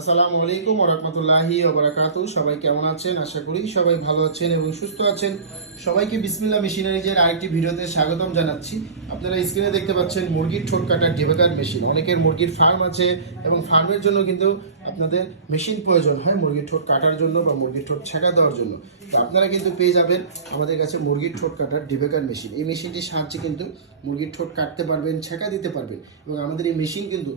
আসসালামু আলাইকুম ওয়া রাহমাতুল্লাহি ওয়া বারাকাতুহু। সবাই কেমন আছেন? আশা করি সবাই ভালো আছেন এবং সুস্থ আছেন। সবাইকে বিসমিল্লাহ মেশিনারিজের আরেকটি ভিডিওতে স্বাগতম জানাচ্ছি। আপনারা স্ক্রিনে দেখতে পাচ্ছেন মুরগির ঠোঁট কাটার ডেবাগার মেশিন। অনেকের মুরগির ফার্ম আছে এবং ফার্মের জন্য কিন্তু আপনাদের মেশিন প্রয়োজন হয় মুরগির ঠোঁট কাটার জন্য বা মুরগির ঠোঁট ছেঁকা দেওয়ার জন্য। তো আপনারা কিন্তু পেয়ে যাবেন আমাদের কাছে মুরগির ঠোঁট কাটার ডেবাগার মেশিন। এই মেশিনটির সাহায্যে কিন্তু মুরগির ঠোঁট কাটতে পারবেন, ছেঁকা দিতে পারবেন এবং আমাদের এই মেশিন কিন্তু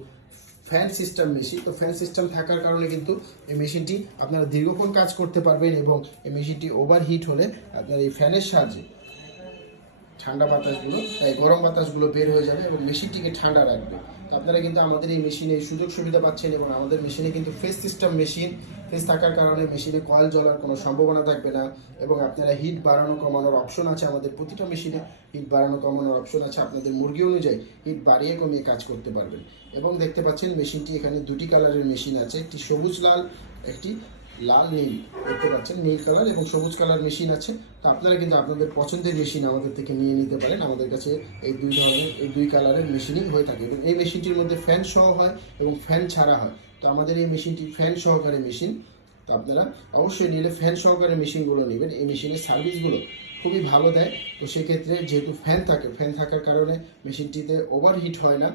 ফ্যান সিস্টেম মেশিন। তো ফ্যান সিস্টেম থাকার কারণে কিন্তু এই মেশিনটি আপনারা দীর্ঘক্ষণ কাজ করতে পারবেন এবং এই মেশিনটি ওভারহিট হলে আপনার এই ফ্যানের সাহায্যে ঠান্ডা বাতাসগুলো গরম বাতাসগুলো বের হয়ে যাবে এবং মেশিনটিকে ঠান্ডা রাখবে। তো আপনারা কিন্তু আমাদের এই মেশিনে সুযোগ সুবিধা পাচ্ছেন এবং আমাদের মেশিনে কিন্তু ফেস সিস্টেম মেশিন। ফেস থাকার কারণে মেশিনে কয়েল জ্বলার কোনো সম্ভাবনা থাকবে না এবং আপনারা হিট বাড়ানো কমানোর অপশন আছে। আমাদের প্রতিটা মেশিনে হিট বাড়ানো কমানোর অপশন আছে। আপনাদের মুরগি অনুযায়ী হিট বাড়িয়ে কমিয়ে কাজ করতে পারবেন। এবং দেখতে পাচ্ছেন মেশিনটি এখানে দুটি কালারের মেশিন আছে, একটি সবুজ লাল, একটি লাল নীল। দেখতে পাচ্ছেন নীল কালার এবং সবুজ কালার মেশিন আছে। তো আপনারা কিন্তু আপনাদের পছন্দের মেশিন আমাদের থেকে নিয়ে নিতে পারেন। আমাদের কাছে এই দুই কালারের মেশিনই হয়ে থাকে এবং এই মেশিনটির মধ্যে ফ্যান সহ হয় এবং ফ্যান ছাড়া হয়। তো আমাদের এই মেশিনটি ফ্যান সহকারে মেশিন। তো আপনারা অবশ্যই নিলে ফ্যান সহকারে মেশিনগুলো নেবেন। এই মেশিনের সার্ভিসগুলো খুবই ভালো দেয়। তো সেক্ষেত্রে যেহেতু ফ্যান থাকে, ফ্যান থাকার কারণে মেশিনটিতে ওভারহিট হয় না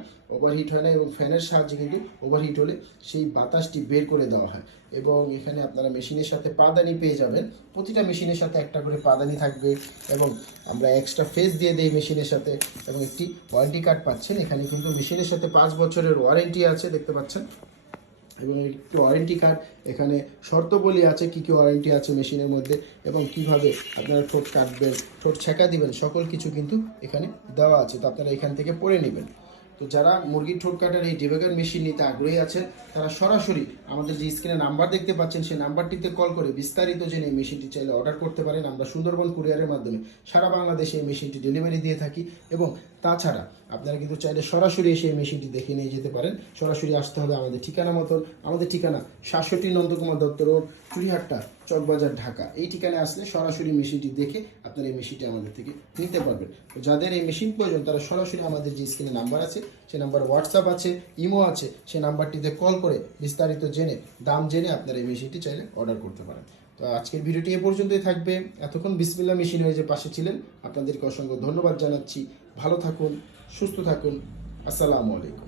এবং ফ্যানের সাহায্যে কিন্তু ওভারহিট হলে সেই বাতাসটি বের করে দেওয়া হয়। এবং এখানে আপনারা মেশিনের সাথে পাদানি পেয়ে যাবেন। প্রতিটা মেশিনের সাথে একটা করে পাদানি থাকবে এবং আমরা এক্সট্রা ফেস দিয়ে দেই মেশিনের সাথে এবং একটি ওয়ারেন্টি কার্ড পাচ্ছেন। এখানে কিন্তু মেশিনের সাথে 5 বছরের ওয়ারেন্টি আছে, দেখতে পাচ্ছেন। এবং একটি ওয়ারেন্টি কার্ড এখানে শর্তবলী আছে, কী কী ওয়ারেন্টি আছে মেশিনের মধ্যে এবং কিভাবে আপনারা ঠোঁট কাটবেন, ঠোঁট ছেঁকা দিবেন, সকল কিছু কিন্তু এখানে দেওয়া আছে। তো আপনারা এখান থেকে পড়ে নেবেন। তো যারা মুরগির ঠোঁট কাটার এই ডেবাগার মেশিন নিতে আগ্রহী আছেন তারা সরাসরি আমাদের যে স্ক্রিনে নাম্বার দেখতে পাচ্ছেন সেই নাম্বারটিতে কল করে বিস্তারিত জেনে এই মেশিনটি চাইলে অর্ডার করতে পারেন। আমরা সুন্দরবন কুরিয়ারের মাধ্যমে সারা বাংলাদেশে এই মেশিনটি ডেলিভারি দিয়ে থাকি এবং তাছাড়া আপনারা কিন্তু চাইলে সরাসরি এসে এই মেশিনটি দেখে নিয়ে যেতে পারেন। সরাসরি আসতে হবে আমাদের ঠিকানা মতন। আমাদের ঠিকানা 67 নন্দকুমার দত্ত রোড, চুরিহাট্টা, চকবাজার, ঢাকা। এই ঠিকানায় আসলে সরাসরি মেশিনটি দেখে আপনারা এই মেশিনটি আমাদের থেকে নিতে পারবেন। তো যাদের এই মেশিন প্রয়োজন তারা সরাসরি আমাদের যে স্ক্রিনে নাম্বার আছে সেই নাম্বার হোয়াটসঅ্যাপ আছে, ইমো আছে, সেই নাম্বারটিতে কল করে বিস্তারিত জেনে দাম জেনে আপনারা এই মেশিনটি চাইলে অর্ডার করতে পারেন। তো আজকের ভিডিওটি এ পর্যন্তই থাকবে। এতক্ষণ বিসমিল্লাহ মেশিন হয়ে যে পাশে ছিলেন আপনাদেরকে অসংখ্য ধন্যবাদ জানাচ্ছি। ভালো থাকুন, সুস্থ থাকুন। আসসালামু আলাইকুম।